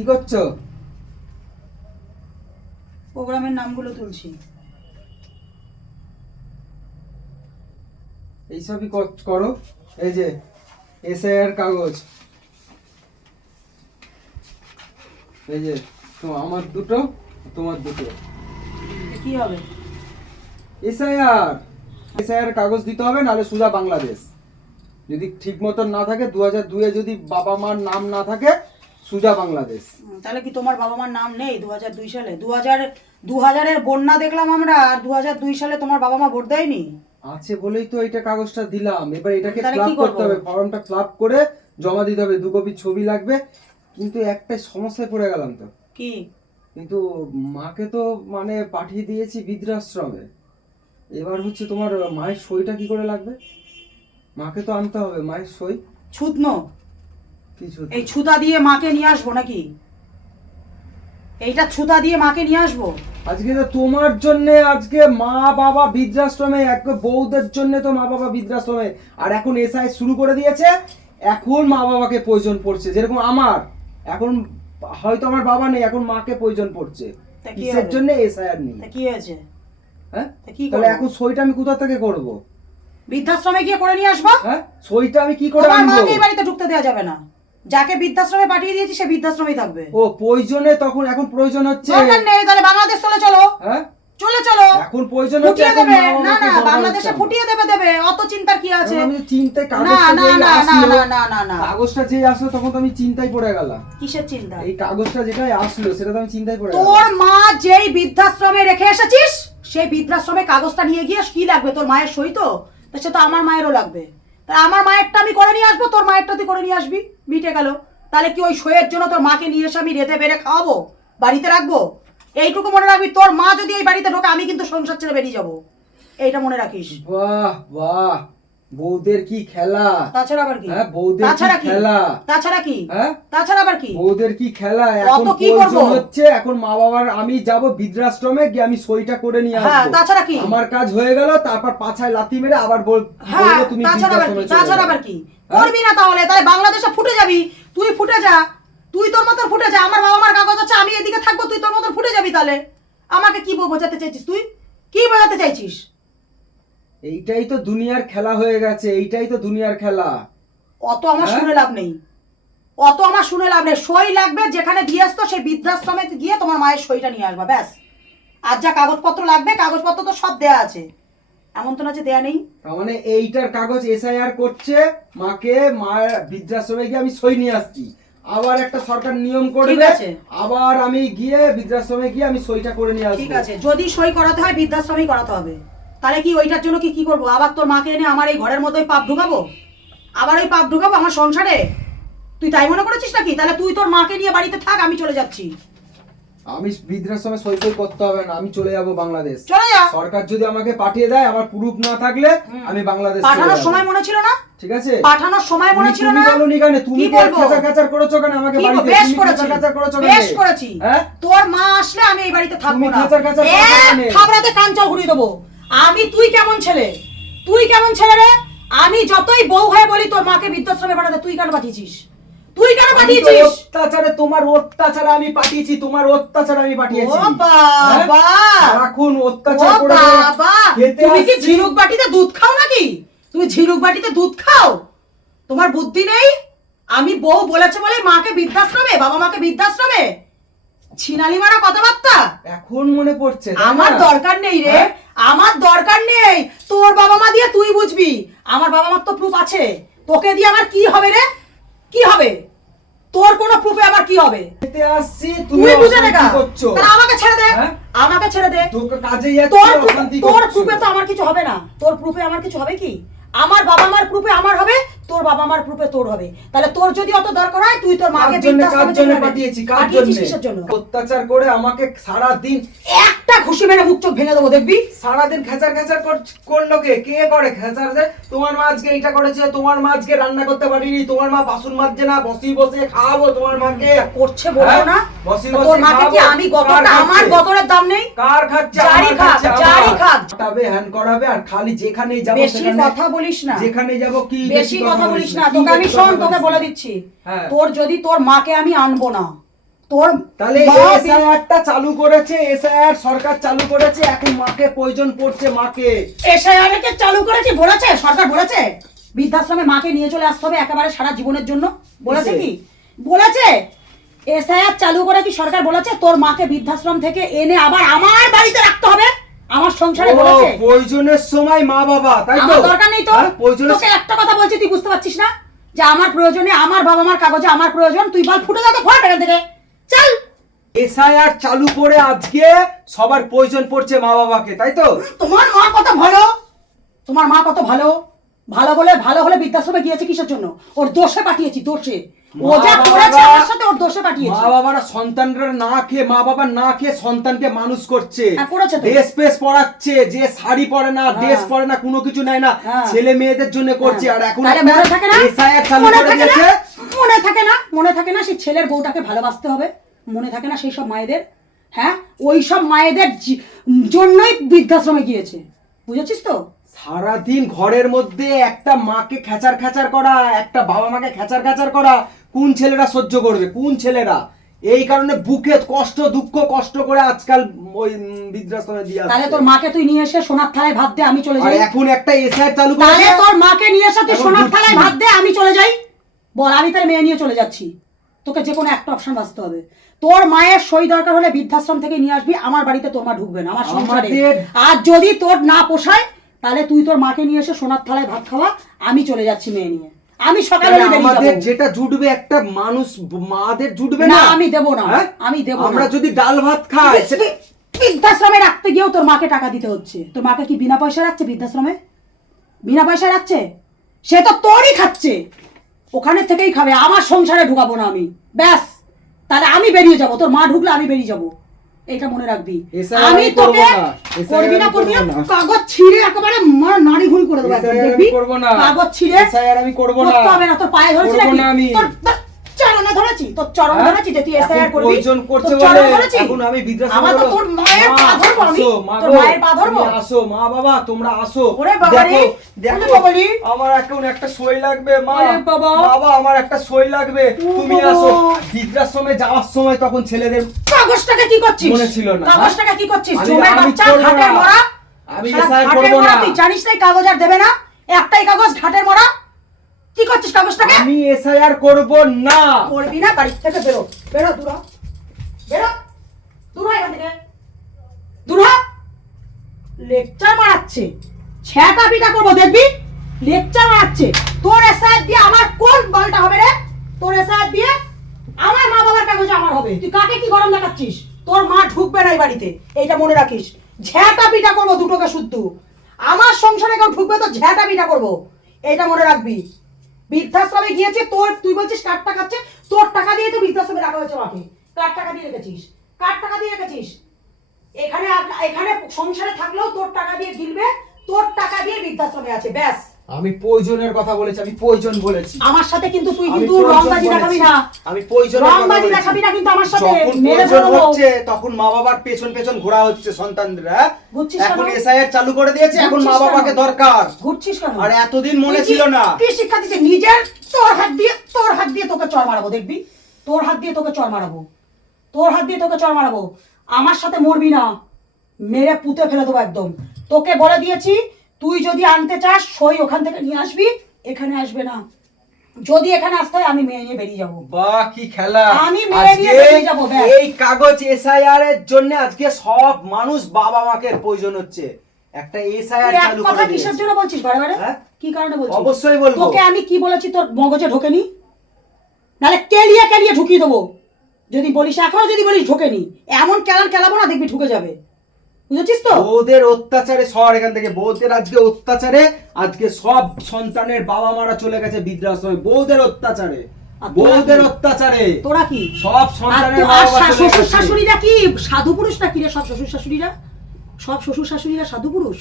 কি করছ? প্রোগ্রামের নামগুলো তুলছি। এইসবই করো এই যে এসআইআর কাগজ। এই যে তো আমার দুটো তোমার দুটো। কি হবে? এসআইআর। এসআইআর কাগজ দিতে হবে নাহলে সুজা বাংলাদেশ। যদি ঠিক মতন না থাকে দু হাজার দুয়ে যদি বাবা মার নাম না থাকে সুজা বাংলাদেশ। তাহলে কি তোমার বাবা মার নাম নেই দু হাজার দুই সালে? দু হাজার দু হাজারের বন্যা দেখলাম আমরা আর দু হাজার দুই সালে তোমার বাবা মা ভোট দেয়নি? আছে বলেই তো এটা কাগজটা দিলাম। এবার এটাকে ক্লাব করতে হবে ফর্মটা ক্লাব করে জমা দিতে হবে দু কপি ছবি লাগবে। কিন্তু একটা সমস্যায় পড়ে গেলাম তো। কি? কিন্তু মাকে তো মানে পাঠিয়ে দিয়েছি বৃদ্ধাশ্রমে। এবার হচ্ছে তোমার মায়ের সইটা কি করে লাগবে? মাকে তো আনতে হবে মায়ের সই। ছুতনো? এই ছুতা দিয়ে মাকে নিয়ে আসব নাকি? এইটা ছুতা দিয়ে মাকে নিয়ে আসব? আজকে তো তোমার জন্য আজকে মা বাবা বৃদ্ধাশ্রমে এক বউদের জন্য তো মা বাবা বৃদ্ধাশ্রমে। আর এখন এসআই শুরু করে দিয়েছে এখন মা বাবাকে প্রয়োজন পড়ছে যেরকম আমার। এখন হয়তো আমার বাবা নেই এখন মাকে প্রয়োজন পড়ছে। কিসের জন্য এসআইআর নিয়ে তা কি হয়েছে? হ্যাঁ? কি তাহলে এখন সইটা আমি কোথা থেকে করব? বৃদ্ধাশ্রমে গিয়ে করে নিয়ে আসব? হ্যাঁ? সইটা আমি কি করে আনব? মাকে বাড়িতে ঢুকতে দেওয়া যাবে না। যাকে বৃদ্ধাশ্রমে পাঠিয়ে দিয়েছি সে বৃদ্ধাশ্রমেই থাকবে। ও প্রয়োজনে তখন এখন প্রয়োজন হচ্ছে দরকার নেই তাহলে বাংলাদেশ চলে চলো। হ্যাঁ? চলে চলো। এখন প্রয়োজন হচ্ছে ফুটিয়ে দেবে। না না বাংলাদেশে ফুটিয়ে দেবে দেবে। অত চিন্তার কি আছে? আমি চিন্তায় না কাগজটা না না না না না না না। কাগজটা যেই আসলো তখন তো আমি চিন্তায় পড়ে গেলাম। কিসের চিন্তা? এই কাগজটা যেটাই আসলো সেটা তো আমি চিন্তায় পড়ে তোর মা যেই বৃদ্ধাশ্রমে রেখে এসেছিস সেই বৃদ্ধাশ্রমে কাগজটা নিয়ে গিয়ে কি লাগবে? তোর মায়ের সই তো সে তো আমার মায়েরও লাগবে। তা আমার মায়েরটা আমি করে নিয়ে আসব তোর মায়েরটা তুই করে নিয়ে আসবি। মিটে গেল। তাহলে কি ওই সইয়ের জন্য তোর মাকে নিয়ে এসে আমি রেতে বেড়ে খাওয়াবো? বাড়িতে রাখব? এইটুকু মনে রাখবি, তোর মা যদি এই বাড়িতে ঢোকে, আমি কিন্তু সংসার ছেড়ে বেরিয়ে যাব। এইটা মনে রাখিস। বাহ বাহ। বৌদের কি খেলা? তাছাড়া আবার কি? হ্যাঁ বৌদের তাছাড়া কি? খেলা? তাছাড়া কি? হ্যাঁ? তাছাড়া আবার কি? বৌদের কি খেলা? এখন কি করব? হচ্ছে এখন মা বাবার আমি যাব বৃদ্ধাশ্রমে গিয়ে আমি সইটা করে নিয়ে হ্যাঁ আসব। তাছাড়া কি? আমার কাজ হয়ে গেল তারপর পাছায় লাথি মেরে আবার বল বলব তুমি তাছাড়া আবার কি? তাছাড়া আবার কি? করবি না তাহলে? তাহলে বাংলাদেশে ফুটে যাবি। তুই ফুটে যা। তুই তোর মতন ফুটে যা। আমার বাবা মার কাগজ আছে আমি এদিকে থাকব তুই তোর মতন ফুটে যাবি তাহলে। আমাকে কি বোঝাতে চাইছিস তুই? কি বোঝাতে চাইছিস? এইটাই তো দুনিয়ার খেলা হয়ে গেছে এইটাই তো দুনিয়ার খেলা। অত আমার হ্যাঁ? শুনে লাভ নেই। অত আমার শুনে লাভ নেই। সই লাগবে যেখানে দিয়ে আসতো সেই বৃদ্ধাশ্রমে গিয়ে তোমার মায়ের সইটা নিয়ে আসবা ব্যাস। আর যা কাগজপত্র লাগবে কাগজপত্র তো সব দেয়া আছে। এমন তো না যে দেয়া নেই। তার মানে এইটার কাগজ এসআইআর করছে মাকে মায়ের বৃদ্ধাশ্রমে গিয়ে আমি সই নিয়ে আসছি। আবার একটা সরকার নিয়ম করবে। আবার আমি গিয়ে বৃদ্ধাশ্রমে গিয়ে আমি সইটা করে নিয়ে ঠিক আছে। যদি সই করাতে হয় বৃদ্ধাশ্রমেই করাতে হবে। তাহলে কি ওইটার জন্য কি কি করব? আবার তোর মাকে এনে আমার এই ঘরের ওই পাপ ঢুকাবো? আবার ওই পাপ ঢুকাবো আমার সংসারে? তুই তাই মনে করেছিস নাকি? তাহলে তুই তোর মাকে নিয়ে বাড়িতে থাক আমি চলে যাচ্ছি। আমি বৃদ্ধাশ্রমে সই সই করতে হবে না আমি চলে যাব বাংলাদেশ। চলে যা। সরকার যদি আমাকে পাঠিয়ে দেয় আমার প্রুফ না থাকলে আমি বাংলাদেশ পাঠানোর সময় মনে ছিল না? ঠিক আছে? পাঠানোর সময় মনে তুমি- ছিল তুমি না বলোনি কেন তুমি করেছ কেন? আমাকে বাড়িতে বেশ করেছি। করেছ বেশ করেছি। হ্যাঁ? তোর মা আসলে আমি এই বাড়িতে থাকব না। কথা কাঞ্চল ঘুরিয়ে দেবো। আমি তুই কেমন ছেলে? তুই কেমন ছেলে রে? আমি যতই বউ হয়ে বলি তোর মাকে বৃদ্ধাশ্রমে পাঠাতে তুই কেন পাঠিয়েছিস? তুই কেন পাঠিয়েছিস? অত্যাচারে তোমার অত্যাচারে আমি পাঠিয়েছি তোমার অত্যাচারে আমি পাঠিয়েছি। ও বাবা! হ্যাঁ? ও অত্যাচার করে করে বাবা! তুমি কি ঝিনুক বাটিতে দুধ খাও নাকি? তুমি ঝিনুক বাটিতে দুধ খাও? তোমার বুদ্ধি নেই? আমি বউ বলেছে বলে মাকে বৃদ্ধাশ্রমে বাবা মাকে বৃদ্ধাশ্রমে? ছিনালি মারা কথাবার্তা? এখন মনে পড়ছে আমার দরকার নেই রে। হ্যাঁ? আমার দরকার নেই। তোর বাবা মা দিয়ে তুই বুঝবি। আমার বাবা মার তো প্রুফ আছে। তোকে দিয়ে আমার কি হবে রে? কি হবে? তোর কোনো প্রুফে আবার কি হবে? তুমি তুই বুঝে দেখা। আমাকে ছেড়ে দে। হ্যাঁ? আমাকে ছেড়ে দে। তোর তোর প্রুফে তো আমার কিছু হবে না। তোর প্রুফে আমার কিছু হবে কি? আমার বাবা মার প্রুফে আমার হবে তোর বাবা মার প্রুফে তোর হবে। তাহলে তোর যদি অত দরকার হয় তুই তোর মাকে কার জন্য কার জন্য পাঠিয়েছি? কার জন্য? কিসের জন্য? অত্যাচার করে আমাকে সারা দিন একটা ঘুষি মেরে মুখ চোখ ভেঙে দেবো দেখবি? সারাদিন খেচার খেচার কর- করল কে? কে করে খেচার যে? তোমার মা আজকে এইটা করেছে তোমার মা আজকে রান্না করতে পারিনি তোমার মা বাসন মাজছে না বসি বসে খাওয়াবো তোমার মাকে। করছে বলব হ্যাঁ? না। বসি বসি তোর মাকে কি আমি গতটা আমার গতরের দাম নেই? কার খাচ্ছে? জারি খাচ্ছে। জারি খাক। খাটাবে হ্যান করাবে আর খালি যেখানেই যাব বেশি কথা বলিস না। যেখানে যাব কি বেশি কথা বলিস না তোকে আমি শোন তোকে বলে দিচ্ছি। হ্যাঁ। তোর যদি তোর মাকে আমি আনব না তোর তাহলে এসআইআরটা চালু করেছে এসআইআর সরকার চালু করেছে এখন মাকে প্রয়োজন পড়ছে মাকে। এসআইআরকে চালু করেছে বলেছে সরকার বলেছে বৃদ্ধাশ্রমে মাকে নিয়ে চলে আসতে হবে একেবারে সারা জীবনের জন্য? বলেছে কি? বলেছে। এসআইআর চালু করে কি সরকার বলেছে? তোর মাকে বৃদ্ধাশ্রম থেকে এনে আবার আমার বাড়িতে রাখতে হবে? আমার সংসারে বলেছে। প্রয়োজনের সময় মা বাবা তাই তো? আমার দরকার নেই তো হ্যাঁ, তোকে একটা কথা বলছি তুই বুঝতে পারছিস না? যে আমার প্রয়োজনে আমার বাবা মার কাগজে আমার প্রয়োজন তুই বল ফুটে যাতে ফট এখান থেকে। চল। এসআইআর চালু করে আজকে সবার প্রয়োজন পড়ছে মা বাবাকে তাই তো? তোমার মা কত ভালো? তোমার মা কত ভালো? ভালো বলে ভালো হলে বৃদ্ধাশ্রমে গিয়েছে কিসের জন্য? ওর দোষে পাঠিয়েছি দোষে। ও যা করেছে আমার সাথে ওর দোষে পাঠিয়েছি মা বাবারা সন্তানরা না খেয়ে মা বাবা না খেয়ে সন্তানকে মানুষ করছে। হ্যাঁ, ড্রেস পেস পড়াচ্ছে যে শাড়ি পরে না ড্রেস পরে না কোনো কিছু নেয় না হ্যাঁ। ছেলে মেয়েদের জন্য করছে। আর এখন মনে থাকে না? মনে থাকে না? মনে থাকে না? মনে থাকে না সেই ছেলের বউটাকে ভালোবাসতে হবে? মনে থাকে না সেই সব মায়েদের? হ্যাঁ? ওই সব মায়েদের জন্যই বৃদ্ধাশ্রমে গিয়েছে। বুঝেছিস তো? সারাদিন ঘরের মধ্যে একটা মাকে খেচার খেচার করা একটা বাবা মাকে খেচার খেচার করা কোন ছেলেরা সহ্য করবে? কোন ছেলেরা? এই কারণে বুকে কষ্ট দুঃখ কষ্ট করে আজকাল ওই বৃদ্ধাশ্রমে দিয়ে তাহলে তোর মাকে তুই নিয়ে এসে সোনার থালায় ভাত দে আমি চলে আর যাই। এখন একটা এসআইআর চালু তাহলে তোর মাকে নিয়ে এসে তুই সোনার থালায় ভাত দে আমি চলে যাই। বল আমি তাহলে মেয়ে নিয়ে চলে যাচ্ছি। তোকে যে কোনো একটা অপশন বাঁচতে হবে। তোর মায়ের সই দরকার হলে বৃদ্ধাশ্রম থেকে নিয়ে আসবি আমার বাড়িতে তোর মা ঢুকবে না আমার সংসারে। আর যদি তোর না পোষায় তাহলে তুই তোর মাকে নিয়ে এসে সোনার থালায় ভাত খাওয়া আমি চলে যাচ্ছি মেয়ে নিয়ে। আমি সকালে আমাদের যেটা জুটবে একটা মানুষ মাদের জুটবে না আমি দেবো না। হ্যাঁ? আমি দেবো আমরা যদি ডাল ভাত খাই সেটা বৃদ্ধাশ্রমে রাখতে গিয়েও তোর মাকে টাকা দিতে হচ্ছে। তোর মাকে কি বিনা পয়সা রাখছে বৃদ্ধাশ্রমে? বিনা পয়সা রাখছে? সে তো তোরই খাচ্ছে। ওখানে থেকেই খাবে। আমার সংসারে ঢুকাবো না আমি। ব্যাস। তাহলে আমি বেরিয়ে যাব। তোর মা ঢুকলে আমি বেরিয়ে যাব। এটা মনে রাখবি আমি তোকে করব না। করবি না কাগজ ছিঁড়ে একেবারে মার নাড়ি ভুল করে দেবো দেখবি করব না। কাগজ ছিঁড়ে আমি করব না। করতে হবে না তোর পায়ে ধরেছি নাকি না আমি। তোর তোর চরণে ধরেছি হ্যাঁ? যে তুই এসআইআর করবি? প্রয়োজন করছে বলে? এখন আমি বৃদ্ধাশ্রমে আমার তো তোর মায়ের পা ধরবো আমি। তোর মায়ের পা ধরবো। আসো মা বাবা তোমরা আসো। ওরে বাবা রে, দেখো। আমার এখন একটা সই লাগবে মা। ওরে বাবা। বাবা আমার একটা সই লাগবে। তুমি। আসো। যাওয়ার সময় তখন ছেলেদের কাগজটাকে কি করছিস? মনে ছিল না, কাগজটাকে কি করছিস? জমের বাচ্চা ঘাটের মরা। আমি ঘাটের করব না। তুই জানিস না কাগজ আর দেবে না? একটাই কাগজ ঘাটের মরা। কি করছিস কাগজটাকে? আমি এসআইআর করব না। করবি না বাড়ি থেকে বেরো। বেরো দূর। বেরো। দূর এখান থেকে। দূর লেকচার মারাচ্ছে। ছ্যাটা পিটা করব দেখবি? লেকচার মারাচ্ছে। তোর এসআইআর দিয়ে আমার কোন বলটা হবে রে? তোর এসআইআর দিয়ে আমার মা বাবার কাগজে আমার হবে। তুই কাকে কি গরম দেখাচ্ছিস? তোর মা ঢুকবে না এই বাড়িতে। এইটা মনে রাখিস। ঝ্যাটা পিটা করব দুটোকে শুদ্ধ। আমার সংসারে কেউ ঢুকবে তো ঝ্যাটা পিটা করব। এইটা মনে রাখবি। বৃদ্ধাশ্রমে গিয়েছে, তোর তুই বলছিস কার টাকা আছে তোর টাকা দিয়ে তো বৃদ্ধাশ্রমে রাখা হয়েছে মাকে। কার টাকা দিয়ে রেখেছিস? কার টাকা দিয়ে রেখেছিস? এখানে এখানে সংসারে থাকলেও তোর টাকা দিয়ে গিলবে, তোর টাকা দিয়ে বৃদ্ধাশ্রমে আছে, ব্যাস। আমি প্রয়োজনের কথা বলেছি আমি প্রয়োজন বলেছি। আমার সাথে কিন্তু তুই কিন্তু রংবাজি দেখাবি না। আমি প্রয়োজনের কথা রংবাজি দেখাবি না কিন্তু আমার সাথে মেরে ফেলব হচ্ছে তখন মা বাবার পেছন পেছন ঘোরা হচ্ছে সন্তানরা। এখন এসআইআর চালু করে দিয়েছে এখন মা বাবাকে দরকার। ঘুরছিস কেন? আর এতদিন মনে ছিল না। কি শিক্ষা দিচ্ছে নিজের তোর হাত দিয়ে তোর হাত দিয়ে তোকে চড় মারাবো দেখবি? তোর হাত দিয়ে তোকে চড় মারাবো। তোর হাত দিয়ে তোকে চড় মারাবো। আমার সাথে মরবি না। মেরে পুঁতে ফেলে দেবো একদম। তোকে বলে দিয়েছি তুই যদি আনতে চাস সই ওখান থেকে নিয়ে আসবি এখানে আসবে না। যদি এখানে আসতে হয় আমি মেয়ে নিয়ে বেরিয়ে যাব। বাহ কি খেলা। আমি মেনে নিয়ে বেরিয়ে যাব, এই কাগজ এসআইআর এর জন্য আজকে সব মানুষ বাবা মাকে প্রয়োজন হচ্ছে। একটা এসআইআর চালু কথা করে কিসের জন্য বলছিস বারে বারে? হ্যাঁ? কি কারণে বলছিস? অবশ্যই বলব। তোকে আমি কি বলেছি তোর মগজে ঢোকেনি? নালে কেলিয়ে কেলিয়ে ঢুকিয়ে দেবো। যদি বলিস এখনও যদি বলিস ঢোকেনি। এমন কেলান কেলাবো না দেখবি ঢুকে যাবে। বুঝেছিস তো? বৌদের অত্যাচারে সর এখান থেকে। বৌদের আজকে অত্যাচারে আজকে সব সন্তানের বাবা মারা চলে গেছে বৃদ্ধাশ্রমে। বৌদের অত্যাচারে। আর বৌদের অত্যাচারে। তোরা কি? সব আর সন্তানের বাবা আর শ্বশুর শাশুড়িরা কি? সাধু পুরুষ নাকি রে সব শ্বশুর শাশুড়িরা? সব শ্বশুর শাশুড়িরা সাধু পুরুষ?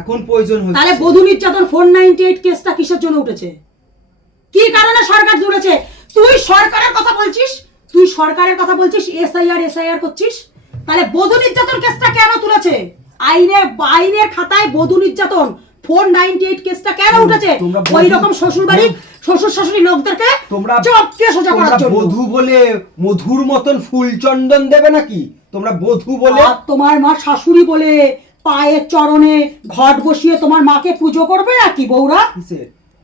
এখন প্রয়োজন তাহলে হচ্ছে বধূ নির্যাতন ফোর নাইনটি এইট কেসটা কিসের জন্য উঠেছে? কি কারণে সরকার তুলেছে তুই সরকারের কথা বলছিস? তুই সরকারের কথা বলছিস? এসআইআর এসআইআর করছিস? তাহলে বধূ নির্যাতন কেসটা কেন তুলেছে? আইনে আইনের খাতায় বধূ নির্যাতন ফোর নাইনটি এইট কেসটা কেন উঠেছে? ওই রকম শ্বশুর বাড়ি শ্বশুর শাশুড়ি লোকদেরকে তোমরা চপকে সোজা করার জন্য। বধূ বলে মধুর মতন ফুল চন্দন দেবে নাকি? তোমরা বধু বলে আর তোমার মা শাশুড়ি বলে পায়ের চরণে ঘট বসিয়ে তোমার মাকে পুজো করবে নাকি বৌরা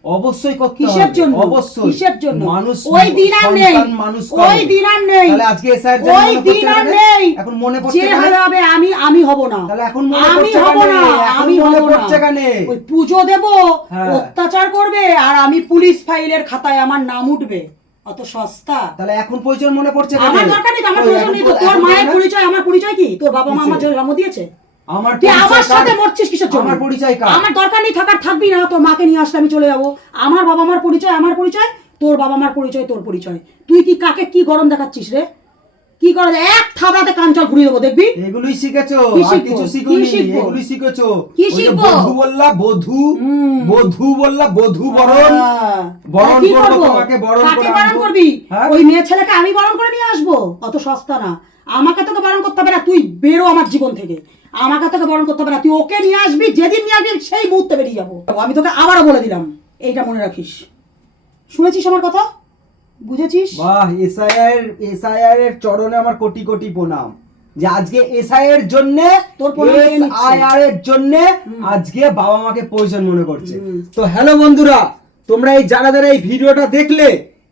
অবশ্যই করতে কিসের জন্য? অবশ্যই। কিসের জন্য? মানুষ ওই দিন আর নেই মানুষ ওই দিন আর নেই। তাহলে আজকে এসআর ওই দিন আর নেই। এখন মনে পড়ছে যে? হবে আমি আমি হব না। তাহলে এখন মনে আমি হব না আমি হব না। কেন? ওই পুজো দেব হ্যাঁ। অত্যাচার করবে আর আমি পুলিশ ফাইলের খাতায় আমার নাম উঠবে। অত সস্তা। তাহলে এখন পরিচয় মনে পড়ছে আমার দরকার নেই আমার এখন নেই তোর মায়ের পরিচয় আমার পরিচয় কি? তোর বাবা মা আমার জন্ম দিয়েছে আমার তুই আমার সাথে মরছিস কিসের জন্য? আমার পরিচয় কার? আমার দরকার নেই থাকার থাকবি না তোর মাকে নিয়ে আসলে আমি চলে যাব। আমার বাবা মার পরিচয় আমার পরিচয় তোর বাবা মার পরিচয় তোর পরিচয়। তুই কি কাকে কি গরম দেখাচ্ছিস রে? কি করে এক কাঞ্চল ঘুরিয়ে দেবো দেখবি? এগুলোই শিখেছো? আর কিছু শিখোনি? শিখব? এগুলি শিখেছো? কি ওই শিখব? বধূ বললা বধূ। বধূ বললা বধূ বরণ। বরণ করব করব? তোমাকে, বরণ কাকে করে বারণ করবি? হ্যাঁ? ওই মেয়ে ছেলেকে আমি বারণ করে নিয়ে আসব? অত সস্তা না। আমাকে তোকে বারণ করতে হবে না তুই বেরো আমার জীবন থেকে। আমাকে তোকে বারণ করতে হবে না। তুই ওকে নিয়ে আসবি যেদিন নিয়ে আসবি সেই মুহূর্তে বেরিয়ে যাব। আমি তোকে আবারও বলে দিলাম এইটা মনে রাখিস। শুনেছিস আমার কথা? বুঝেছিস? বাহ এসআইআর এসআইআর এর চরণে আমার কোটি কোটি প্রণাম। যে আজকে এসআইআর জন্য তোর? এসআইআর এর জন্য আজকে বাবা মাকে প্রয়োজন মনে করছে। তো হ্যালো বন্ধুরা তোমরা এই যারা যারা এই ভিডিওটা দেখলে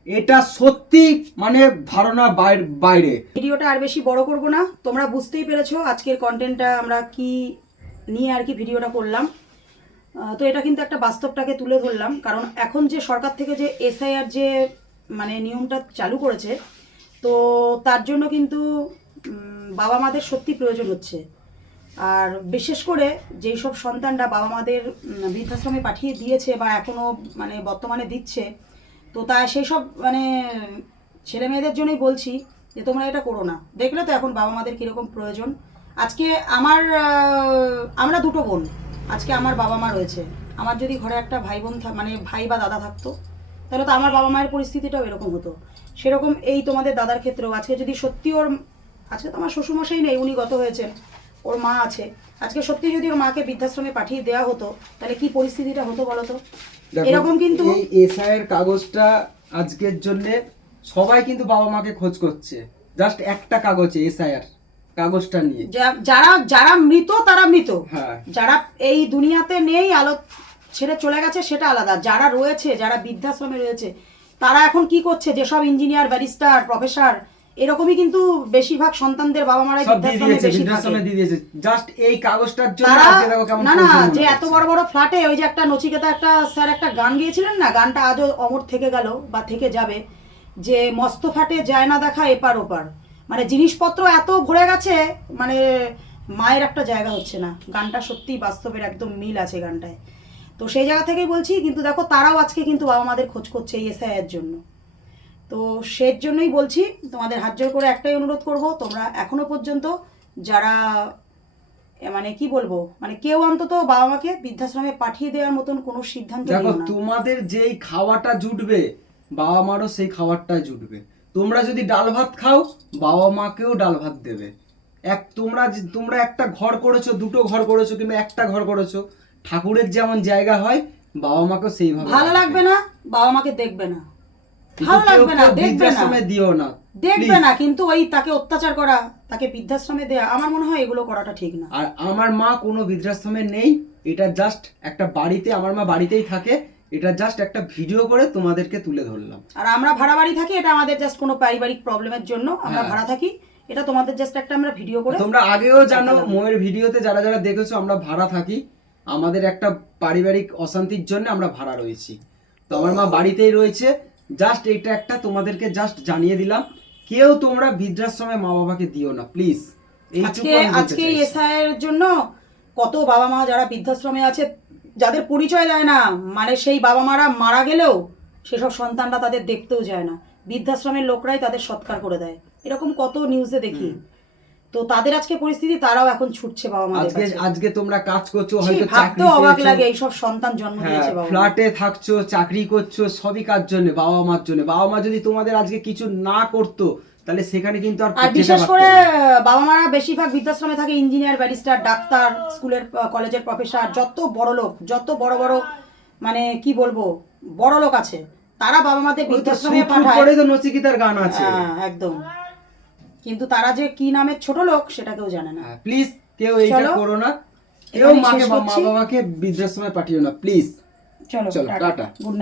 এটা সত্যি মানে ধারণা বাইর- ভিডিওটা আর বেশি বড় করব না। তোমরা বুঝতেই পেরেছ আজকের কন্টেন্টটা আমরা কি নিয়ে আর কি ভিডিওটা করলাম। তো এটা কিন্তু একটা বাস্তবটাকে তুলে ধরলাম। কারণ এখন যে সরকার থেকে যে এসআইআর যে মানে নিয়মটা চালু করেছে, তো তার জন্য কিন্তু বাবা মাদের সত্যি প্রয়োজন হচ্ছে। আর বিশেষ করে যেই সব সন্তানরা বাবা মাদের বৃদ্ধাশ্রমে পাঠিয়ে দিয়েছে বা এখনও মানে বর্তমানে দিচ্ছে তো তা সেই সব মানে ছেলে মেয়েদের জন্যই বলছি যে তোমরা এটা করো না। দেখলে তো এখন বাবা মাদের কীরকম প্রয়োজন। আজকে আমার আমরা দুটো বোন। আজকে আমার বাবা মা রয়েছে। আমার যদি ঘরে একটা ভাই বোন মানে ভাই বা দাদা থাকতো, তাহলে তো আমার বাবা মায়ের পরিস্থিতিটাও এরকম হতো। সেরকম এই তোমাদের দাদার ক্ষেত্রেও। আজকে যদি সত্যি ওর, আজকে তো আমার শ্বশুরমশাই নেই, উনি গত হয়েছেন। ওর মা আছে। আজকে সত্যি যদি ওর মাকে বৃদ্ধাশ্রমে পাঠিয়ে দেওয়া হতো তাহলে কি পরিস্থিতিটা হতো বলো তো দেখো, এরকম কিন্তু এই এসআইয়ের কাগজটা আজকের জন্য সবাই কিন্তু বাবা মাকে খোঁজ করছে। জাস্ট একটা কাগজে এসআইআর কাগজটা নিয়ে। যারা যারা মৃত তারা মৃত। হ্যাঁ। যারা এই দুনিয়াতে নেই আলো ছেড়ে চলে গেছে সেটা আলাদা। যারা রয়েছে যারা বৃদ্ধাশ্রমে রয়েছে তারা এখন কি করছে? যেসব ইঞ্জিনিয়ার ব্যারিস্টার প্রফেসর এরকমই কিন্তু বেশিরভাগ সন্তানদের বাবা মারা বৃদ্ধাশ্রমে দিয়ে দিয়েছে। জাস্ট এই কাগজটার জন্য তারা দেখো কেমন না না যে এত বড় বড় ফ্ল্যাটে ওই যে একটা নচিকেতা একটা স্যার একটা গান গিয়েছিলেন না? গানটা আজও অমর থেকে গেল বা থেকে যাবে। যে মস্ত ফ্ল্যাটে যায় না দেখা এপার ওপার। মানে জিনিসপত্র এত ভরে গেছে মানে মায়ের একটা জায়গা হচ্ছে না। গানটা সত্যি বাস্তবের একদম মিল আছে গানটায়। তো সেই জায়গা থেকেই বলছি কিন্তু দেখো তারাও আজকে কিন্তু বাবা মাদের খোঁজ করছে এই এসআইয়ের জন্য। তো সেই জন্যই বলছি তোমাদের হাত জোর করে একটাই অনুরোধ করব তোমরা এখনও পর্যন্ত যারা মানে কি বলব মানে কেউ অন্তত বাবা মাকে বৃদ্ধাশ্রমে পাঠিয়ে দেওয়ার মতন কোনো সিদ্ধান্ত দেখো তোমাদের যেই খাওয়াটা জুটবে বাবা মারও সেই খাবারটাই জুটবে। তোমরা যদি ডাল ভাত খাও বাবা মাকেও ডাল ভাত দেবে। এক তোমরা তোমরা একটা ঘর করেছ দুটো ঘর করেছ কিংবা একটা ঘর করেছ ঠাকুরের যেমন জায়গা হয় বাবা মাকেও সেইভাবে ভালো লাগবে না বাবা মাকে দেখবে না। ভালো লাগবে না দেখবে না। দিও না দেখবে না কিন্তু ওই তাকে অত্যাচার করা তাকে বৃদ্ধাশ্রমে দেয়া আমার মনে হয় এগুলো করাটা ঠিক না। আর আমার মা কোনো বৃদ্ধাশ্রমে নেই এটা জাস্ট একটা বাড়িতে আমার মা বাড়িতেই থাকে এটা জাস্ট একটা ভিডিও করে তোমাদেরকে তুলে ধরলাম। আর আমরা ভাড়া বাড়ি থাকি এটা আমাদের জাস্ট কোনো পারিবারিক প্রবলেমের জন্য আমরা হ্যাঁ। ভাড়া থাকি এটা তোমাদের জাস্ট একটা আমরা ভিডিও করে তোমরা আগেও জানো। মোয়ের ভিডিওতে যারা যারা দেখেছ আমরা ভাড়া থাকি। আমাদের একটা পারিবারিক অশান্তির জন্য আমরা ভাড়া রয়েছি। তো আমার মা বাড়িতেই রয়েছে জাস্ট এটা একটা তোমাদেরকে জাস্ট জানিয়ে দিলাম। কেউ তোমরা বৃদ্ধাশ্রমে মা বাবাকে দিও না প্লিজ আজকে আজকে এসআইয়ের জন্য কত বাবা মা যারা বৃদ্ধাশ্রমে আছে যাদের পরিচয় দেয় না মানে সেই বাবা মারা মারা গেলেও সেসব সন্তানরা তাদের দেখতেও যায় না। বৃদ্ধাশ্রমের লোকরাই তাদের সৎকার করে দেয়। এরকম কত নিউজে দেখি। তো তাদের আজকে পরিস্থিতি তারাও এখন ছুটছে বাবা মাদের আজকে আজকে তোমরা কাজ করছ হয়তো চাকরি অবাক। লাগে এইসব সন্তান জন্ম হ্যাঁ দিয়েছে বাবা মা। ফ্ল্যাটে থাকছো চাকরি করছ সবই কাজ জন্য? বাবা মার জন্য। বাবা মা যদি তোমাদের আজকে কিছু না করতো তাহলে সেখানে কিন্তু আর আর বিশেষ করে বাবা মারা বেশিরভাগ বৃদ্ধাশ্রমে থাকে ইঞ্জিনিয়ার ব্যারিস্টার ডাক্তার স্কুলের কলেজের প্রফেসর যত বড় লোক যত বড় বড় মানে কি বলব বড় লোক আছে তারা বাবা মাদের বৃদ্ধাশ্রমে পাঠায়। তো নচিকিতার গান আছে। হ্যাঁ একদম। কিন্তু তারা যে কি নামের ছোট লোক সেটা কেউ জানে না। প্লিজ কেউ এইটা করো না কেউ মাকে মা বাবাকে বৃদ্ধাশ্রমে পাঠিও না প্লিজ চলো চলো, টাটা। গুড